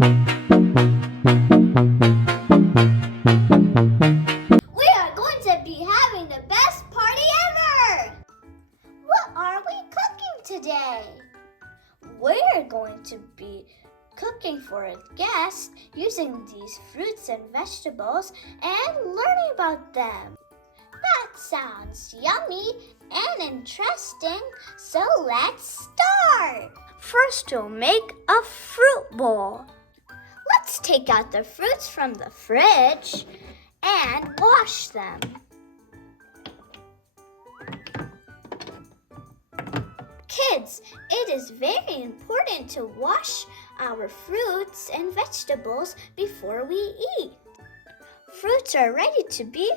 We are going to be having the best party ever! What are we cooking today? We're going to be cooking for a guest using these fruits and vegetables and learning about them. That sounds yummy and interesting, so let's start! First, we'll make a fruit bowl. Let's take out the fruits from the fridge and wash them. Kids, it is very important to wash our fruits and vegetables before we eat. Fruits are ready to be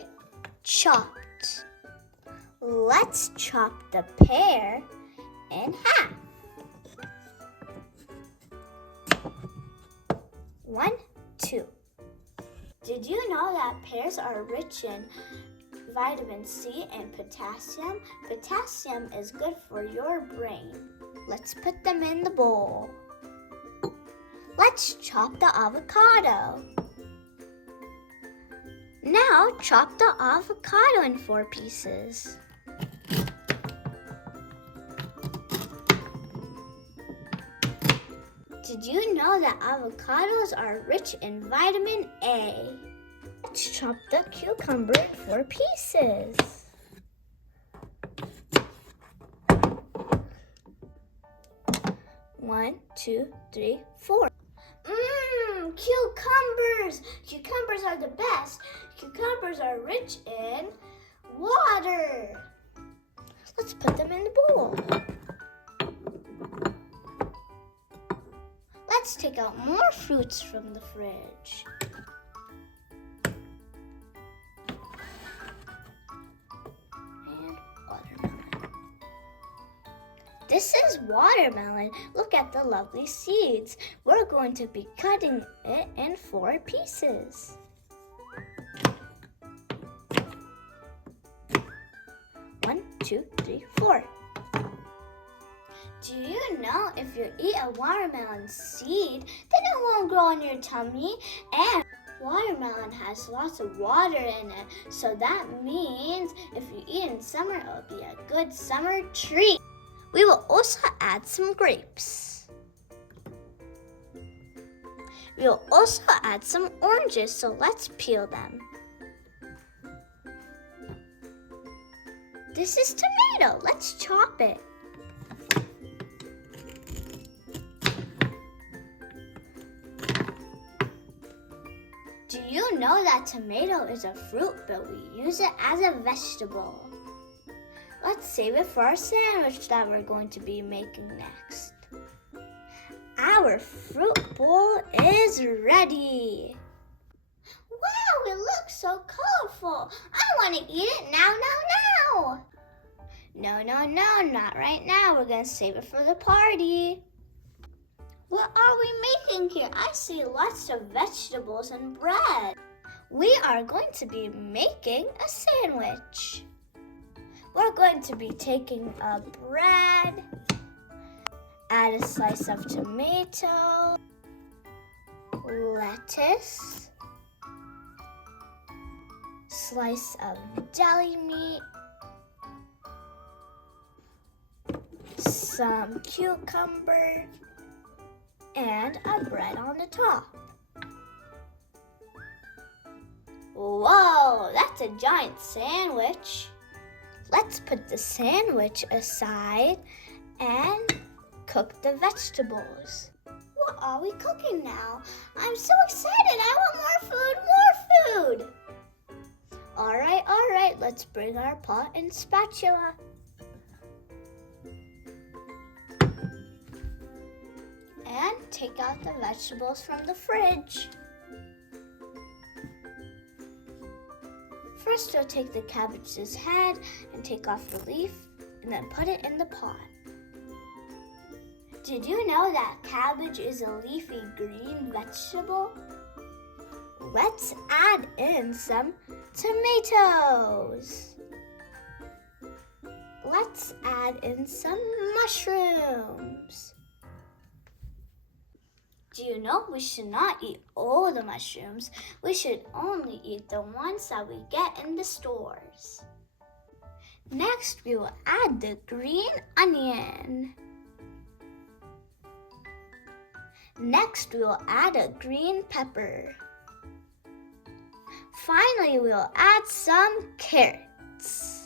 chopped. Let's chop the pear in half. 1, 2. Did you know that pears are rich in vitamin C and potassium? Potassium is good for your brain. Let's put them in the bowl. Let's chop the avocado. Now chop the avocado in 4 pieces. Did you know that avocados are rich in vitamin A? Let's chop the cucumber in 4 pieces. One, two, three, 4. Cucumbers! Cucumbers are the best. Cucumbers are rich in water. Let's put them in the bowl. Let's take out more fruits from the fridge. And watermelon. This is watermelon. Look at the lovely seeds. We're going to be cutting it in 4 pieces. One, two, three, 4. Do you know if you eat a watermelon seed, then it won't grow in your tummy? And watermelon has lots of water in it, so that means if you eat in summer, it will be a good summer treat. We will also add some grapes. We will also add some oranges, so let's peel them. This is tomato. Let's chop it. Do you know that tomato is a fruit, but we use it as a vegetable? Let's save it for our sandwich that we're going to be making next. Our fruit bowl is ready. Wow, it looks so colorful. I want to eat it now. No, not right now. We're going to save it for the party. What are we making here? I see lots of vegetables and bread. We are going to be making a sandwich. We're going to be taking a bread, add a slice of tomato, lettuce, slice of deli meat, some cucumber, and a bread on the top. Whoa, that's a giant sandwich. Let's put the sandwich aside and cook the vegetables. What are we cooking now? I'm so excited. I want more food. All right. Let's bring our pot and spatula. And take out the vegetables from the fridge. First, we'll take the cabbage's head and take off the leaf and then put it in the pot. Did you know that cabbage is a leafy green vegetable? Let's add in some tomatoes. Let's add in some mushrooms. Do you know we should not eat all the mushrooms? We should only eat the ones that we get in the stores. Next, we will add the green onion. Next, we will add a green pepper. Finally, we will add some carrots.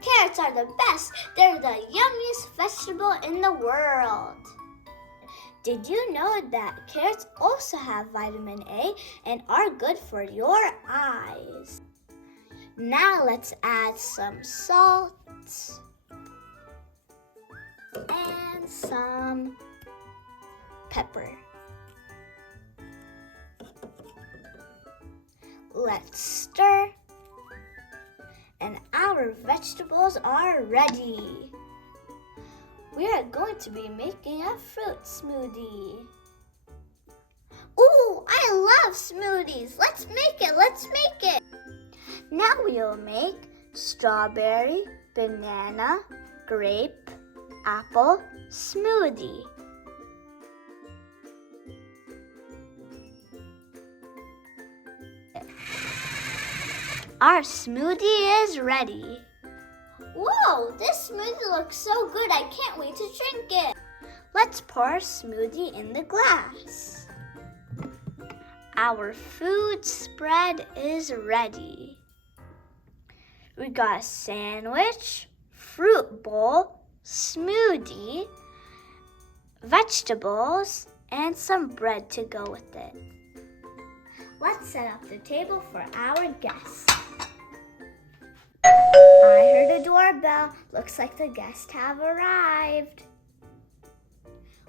Carrots are the best. They're the yummiest vegetable in the world. Did you know that carrots also have vitamin A and are good for your eyes? Now let's add some salt and some pepper. Let's stir. And our vegetables are ready. We are going to be making a fruit smoothie. Ooh, I love smoothies. Let's make it. Now we will make strawberry, banana, grape, apple smoothie. Our smoothie is ready. Whoa, this smoothie looks so good. I can't wait to drink it. Let's pour our smoothie in the glass. Our food spread is ready. We got a sandwich, fruit bowl, smoothie, vegetables, and some bread to go with it. Let's set up the table for our guests. I heard a doorbell. Looks like the guests have arrived.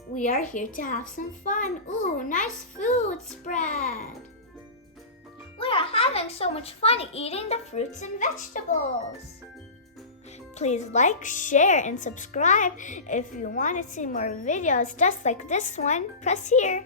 We are here to have some fun. Ooh, nice food spread. We are having so much fun eating the fruits and vegetables. Please like, share, and subscribe. If you want to see more videos just like this one, press here.